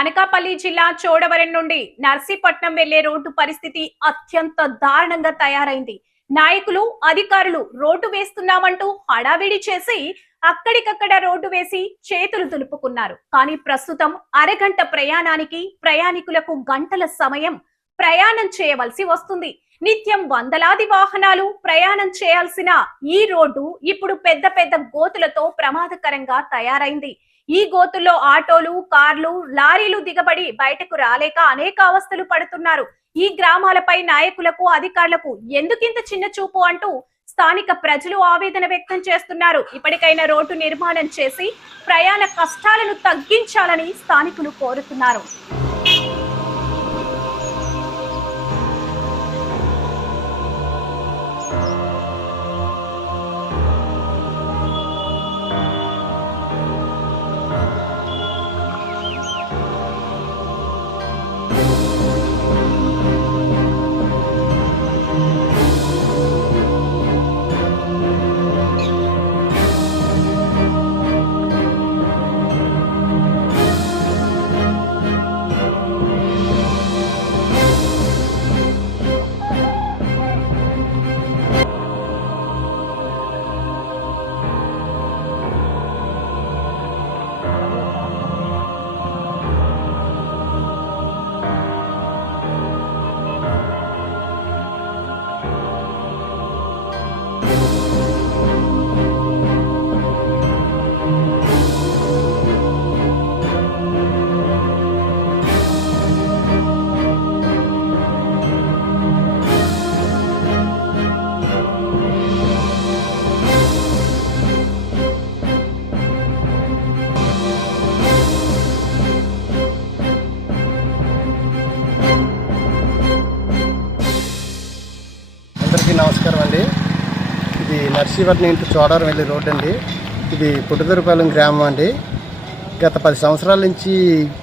అనకాపల్లి జిల్లా చోడవరం నుండి నర్సీపట్నం వెళ్లే రోడ్డు పరిస్థితి అత్యంత దారుణంగా తయారైంది. నాయకులు అధికారులు రోడ్డు వేస్తున్నామంటూ హడావిడి చేసి అక్కడికక్కడ రోడ్డు వేసి చేతులు దులుపుకున్నారు. కానీ ప్రస్తుతం అరగంట ప్రయాణానికి ప్రయాణికులకు గంటల సమయం ప్రయాణం చేయవలసి వస్తుంది. నిత్యం వందలాది వాహనాలు ప్రయాణం చేయాల్సిన ఈ రోడ్డు ఇప్పుడు పెద్ద పెద్ద గోతులతో ప్రమాదకరంగా తయారైంది. ఈ గోతుల్లో ఆటోలు, కార్లు, లారీలు దిగబడి బయటకు రాలేక అనేక అవస్థలు పడుతున్నారు. ఈ గ్రామాలపై నాయకులకు అధికారులకు ఎందుకింత చిన్న చూపు అంటూ స్థానిక ప్రజలు ఆవేదన వ్యక్తం చేస్తున్నారు. ఇప్పటికైనా రోడ్డు నిర్మాణం చేసి ప్రయాణ కష్టాలను తగ్గించాలని స్థానికులు కోరుతున్నారు. అందరికీ నమస్కారం అండి. ఇది నర్సీపట్నం ఇంటి చోడవరం వెళ్ళే రోడ్డు అండి. ఇది పుట్టదూరుపాలెం గ్రామం అండి. గత 10 సంవత్సరాల నుంచి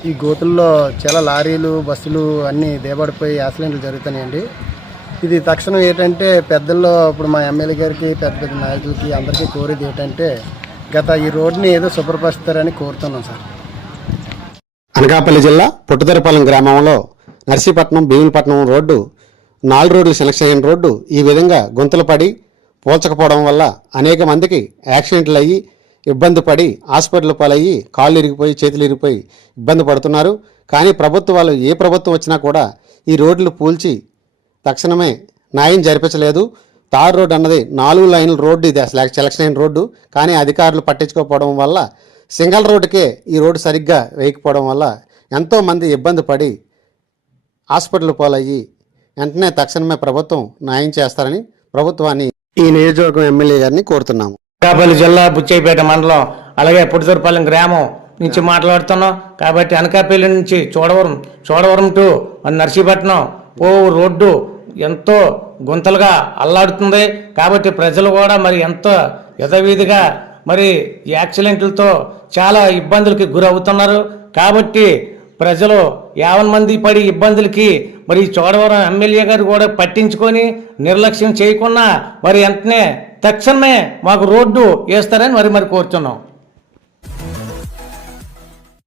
ఈ గోతుల్లో చాలా లారీలు, బస్సులు అన్నీ దేబడిపోయి యాక్సిడెంట్లు జరుగుతున్నాయండి. ఇది తక్షణం ఏంటంటే పెద్దల్లో ఇప్పుడు మా ఎమ్మెల్యే గారికి, పెద్ద పెద్ద నాయకులకి అందరికీ కోరేది ఏంటంటే ఈ రోడ్డుని ఏదో శుభ్రపరుస్తారని కోరుతున్నాం సార్. అనకాపల్లి జిల్లా పుట్టదూరుపాలెం గ్రామంలో నర్సీపట్నం భీములపట్నం రోడ్డు 4 రోడ్లు సెలెక్షన్ అయిన రోడ్డు ఈ విధంగా గుంతలు పడి పోల్చకపోవడం వల్ల అనేక మందికి యాక్సిడెంట్లు అయ్యి ఇబ్బంది పడి హాస్పిటల్ పాలయ్యి కాళ్ళు ఇరిగిపోయి చేతులు ఇరిగిపోయి ఇబ్బంది పడుతున్నారు. కానీ ప్రభుత్వాలు ఏ ప్రభుత్వం వచ్చినా కూడా ఈ రోడ్లు పూల్చి తక్షణమే న్యాయం జరిపించలేదు. తార్ రోడ్డు అన్నది 4 లైన్ల రోడ్డు, ఇది సెలెక్షన్ అయిన రోడ్డు. కానీ అధికారులు పట్టించుకోకపోవడం వల్ల సింగిల్ రోడ్డుకే ఈ రోడ్డు సరిగ్గా వేయకపోవడం వల్ల ఎంతోమంది ఇబ్బంది పడి హాస్పిటల్ పాలయ్యి వెంటనే తక్షణమే ప్రభుత్వం న్యాయం చేస్తారని ప్రభుత్వాన్ని ఈ నియోజకవర్గం ఎమ్మెల్యే గారిని కోరుతున్నాము. అనకాపల్లి జిల్లా బుచ్చయ్యపేట మండలం అలాగే పుట్టదూరుపాలెం గ్రామం నుంచి మాట్లాడుతున్నాం. కాబట్టి అనకాపల్లి నుంచి చోడవరం టు నర్సీపట్నం రోడ్డు ఎంతో గుంతలుగా అల్లాడుతుంది. కాబట్టి ప్రజలు కూడా మరి ఎంతో యథావిధిగా మరి యాక్సిడెంట్లతో చాలా ఇబ్బందులకి గురవుతున్నారు. కాబట్టి ప్రజలు 50 మంది పడి ఇబ్బందులకి మరి చోడవరం ఎమ్మెల్యే గారు కూడా పట్టించుకొని నిర్లక్ష్యం చేయకుండా మరి వెంటనే తక్షణమే మాకు రోడ్డు వేస్తారని మరి కోరుతున్నాం.